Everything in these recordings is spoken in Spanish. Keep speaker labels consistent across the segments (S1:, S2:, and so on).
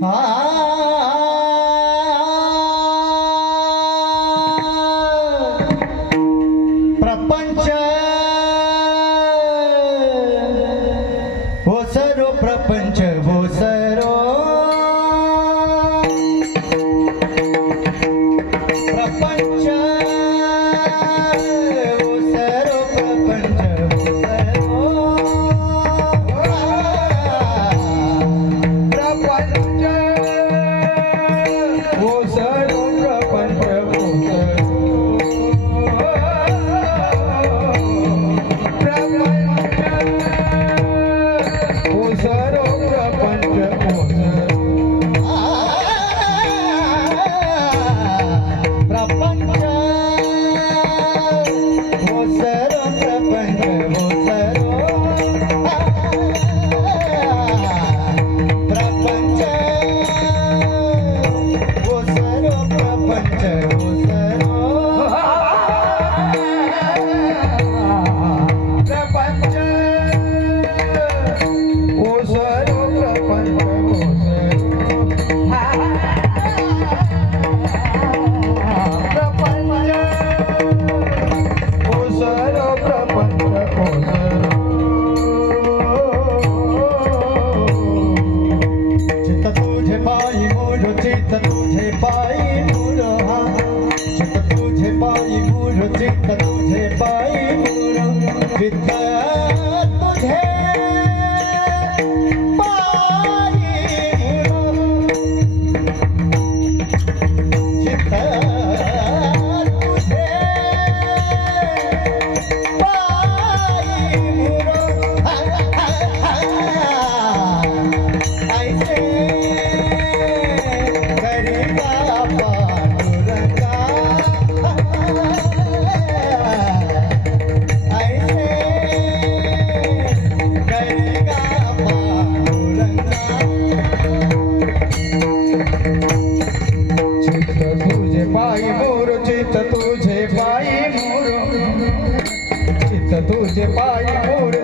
S1: 봐. ਚਿੱਤ ਤੁਝੇ ਪਾਈ ਮੋਰਾ ਵਿਦਿਆ dos de Pai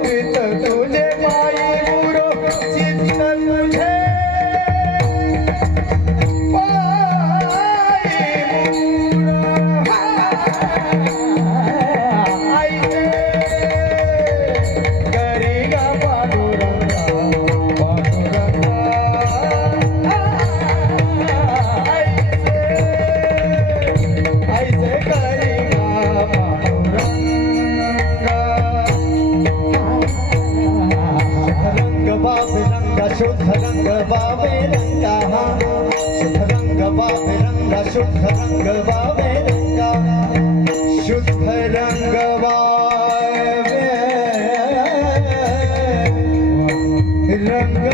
S1: Amen.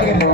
S1: Thank you.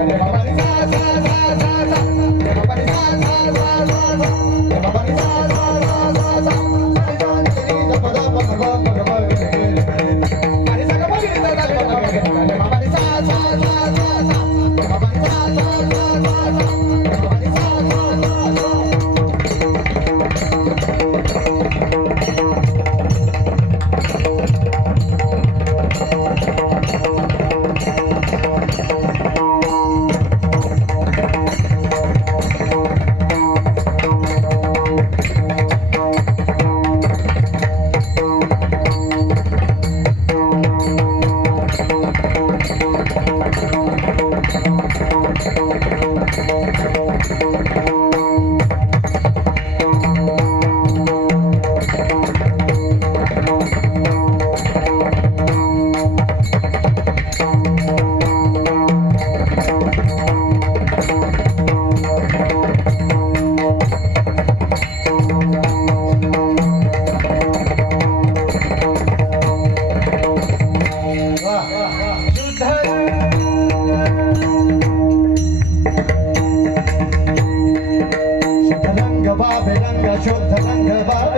S1: अशुद्ध मंगलवार।